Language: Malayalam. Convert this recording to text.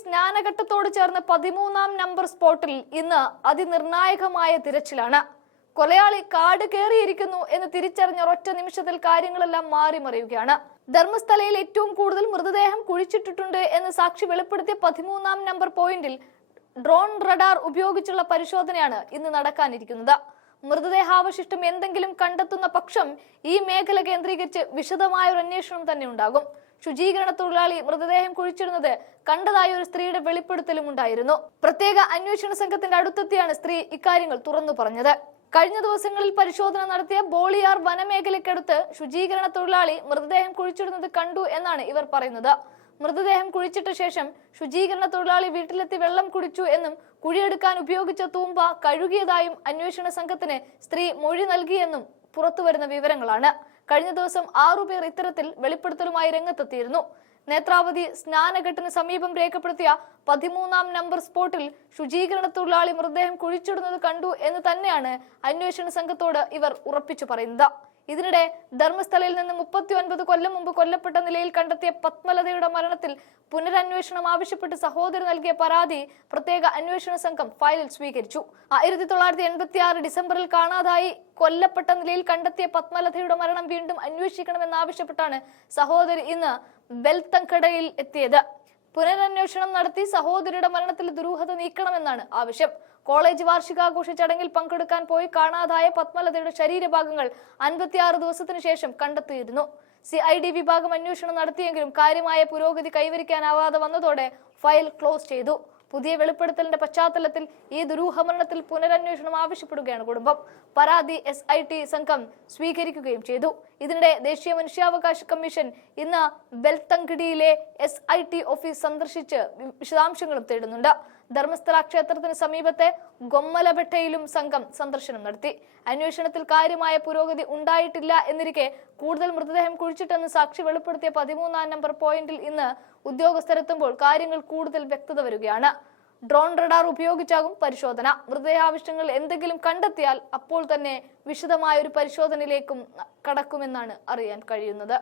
സ്നാനഘട്ടത്തോട് ചേർന്ന് 13-ാം നമ്പർ സ്പോട്ടിൽ ഇന്ന് അതിനിർണായകമായ തിരച്ചിലാണ്. കൊലയാളി കാട് കയറിയിരിക്കുന്നു എന്ന് തിരിച്ചറിഞ്ഞ ഒറ്റ നിമിഷത്തിൽ കാര്യങ്ങളെല്ലാം മാറിമറിയുകയാണ്. ധർമ്മസ്ഥലയിൽ ഏറ്റവും കൂടുതൽ മൃതദേഹം കുഴിച്ചിട്ടിട്ടുണ്ട് എന്ന് സാക്ഷി വെളിപ്പെടുത്തിയ 13-ാം നമ്പർ പോയിന്റിൽ ഡ്രോൺ റഡാർ ഉപയോഗിച്ചുള്ള പരിശോധനയാണ് ഇന്ന് നടക്കാനിരിക്കുന്നത്. മൃതദേഹാവശിഷ്ടം എന്തെങ്കിലും കണ്ടെത്തുന്ന പക്ഷം ഈ മേഖല കേന്ദ്രീകരിച്ച് വിശദമായ ഒരു അന്വേഷണം തന്നെ ഉണ്ടാകും. ശുചീകരണ തൊഴിലാളി മൃതദേഹം കുഴിച്ചിടുന്നത് കണ്ടതായ ഒരു സ്ത്രീയുടെ വെളിപ്പെടുത്തലും ഉണ്ടായിരുന്നു. പ്രത്യേക അന്വേഷണ സംഘത്തിന്റെ അടുത്തെത്തിയാണ് സ്ത്രീ ഇക്കാര്യങ്ങൾ തുറന്നു പറഞ്ഞത്. കഴിഞ്ഞ ദിവസങ്ങളിൽ പരിശോധന നടത്തിയ ബോളിയാർ വനമേഖലയ്ക്കടുത്ത് ശുചീകരണ തൊഴിലാളി മൃതദേഹം കുഴിച്ചിടുന്നത് കണ്ടു എന്നാണ് ഇവർ പറയുന്നത്. മൃതദേഹം കുഴിച്ചിട്ട ശേഷം ശുചീകരണ തൊഴിലാളി വീട്ടിലെത്തി വെള്ളം കുടിച്ചു എന്നും കുഴിയെടുക്കാൻ ഉപയോഗിച്ച തൂമ്പ കഴുകിയതായും അന്വേഷണ സംഘത്തിന് സ്ത്രീ മൊഴി നൽകിയെന്നും പുറത്തുവരുന്ന വിവരങ്ങളാണ്. കഴിഞ്ഞ ദിവസം 6 പേർ ഇത്തരത്തിൽ വെളിപ്പെടുത്തലുമായി രംഗത്തെത്തിയിരുന്നു. നേത്രാവതി സ്നാനഘട്ടിന് സമീപം രേഖപ്പെടുത്തിയ 13-ാം നമ്പർ സ്പോട്ടിൽ ശുചീകരണ തൊഴിലാളി മൃതദേഹം കുഴിച്ചിടുന്നത് കണ്ടു എന്ന് തന്നെയാണ് അന്വേഷണ സംഘത്തോട് ഇവർ ഉറപ്പിച്ചു പറയുന്നത്. ഇതിനിടെ ധർമ്മസ്ഥലയിൽ നിന്ന് 39 കൊല്ലം മുമ്പ് കൊല്ലപ്പെട്ട നിലയിൽ കണ്ടെത്തിയ പത്മലതയുടെ മരണത്തിൽ പുനരന്വേഷണം ആവശ്യപ്പെട്ട് സഹോദരൻ നൽകിയ പരാതി പ്രത്യേക അന്വേഷണ സംഘം ഫയലിൽ സ്വീകരിച്ചു. 1986 ഡിസംബറിൽ കാണാതായി കൊല്ലപ്പെട്ട നിലയിൽ കണ്ടെത്തിയ പത്മലതയുടെ മരണം വീണ്ടും അന്വേഷിക്കണമെന്നാവശ്യപ്പെട്ടാണ് സഹോദരി ഇന്ന് ബെൽത്തങ്കടയിൽ എത്തിയത്. പുനരന്വേഷണം നടത്തി സഹോദരിയുടെ മരണത്തിൽ ദുരൂഹത നീക്കണമെന്നാണ് ആവശ്യം. കോളേജ് വാർഷികാഘോഷ ചടങ്ങിൽ പങ്കെടുക്കാൻ പോയി കാണാതായ പത്മലതയുടെ ശരീരഭാഗങ്ങൾ 56 ദിവസത്തിനു ശേഷം കണ്ടെത്തിയിരുന്നു. CID വിഭാഗം അന്വേഷണം നടത്തിയെങ്കിലും കാര്യമായ പുരോഗതി കൈവരിക്കാനാവാതെ വന്നതോടെ ഫയൽ ക്ലോസ് ചെയ്തു. പുതിയ വെളിപ്പെടുത്തലിന്റെ പശ്ചാത്തലത്തിൽ ഈ ദുരൂഹമരണത്തിൽ പുനരന്വേഷണം ആവശ്യപ്പെടുകയാണ് കുടുംബം. പരാതി SIT സംഘം സ്വീകരിക്കുകയും ചെയ്തു. ഇതിനിടെ ദേശീയ മനുഷ്യാവകാശ കമ്മീഷൻ ഇന്ന് ബെൽത്തങ്കടിയിലെ SIT ഓഫീസ് സന്ദർശിച്ച് വിശദാംശങ്ങളും തേടുന്നുണ്ട്. ധർമ്മസ്ഥല ക്ഷേത്രത്തിന് സമീപത്തെ ഗൊമ്മലബെട്ടയിലും സംഘം സന്ദർശനം നടത്തി. അന്വേഷണത്തിൽ കാര്യമായ പുരോഗതി ഉണ്ടായിട്ടില്ല എന്നിരിക്കെ കൂടുതൽ മൃതദേഹം കുഴിച്ചിട്ടെന്ന് സാക്ഷി വെളിപ്പെടുത്തിയ 13-ാം നമ്പർ പോയിന്റിൽ ഇന്ന് ഉദ്യോഗസ്ഥരെത്തുമ്പോൾ കാര്യങ്ങൾ കൂടുതൽ വ്യക്തത വരികയാണ്. ഡ്രോൺ റഡാർ ഉപയോഗിച്ചാകും പരിശോധന. മൃതദേഹാവശിഷ്ടങ്ങൾ എന്തെങ്കിലും കണ്ടെത്തിയാൽ അപ്പോൾ തന്നെ വിശദമായ ഒരു പരിശോധനയിലേക്കും കടക്കുമെന്നാണ് അറിയാൻ കഴിയുന്നത്.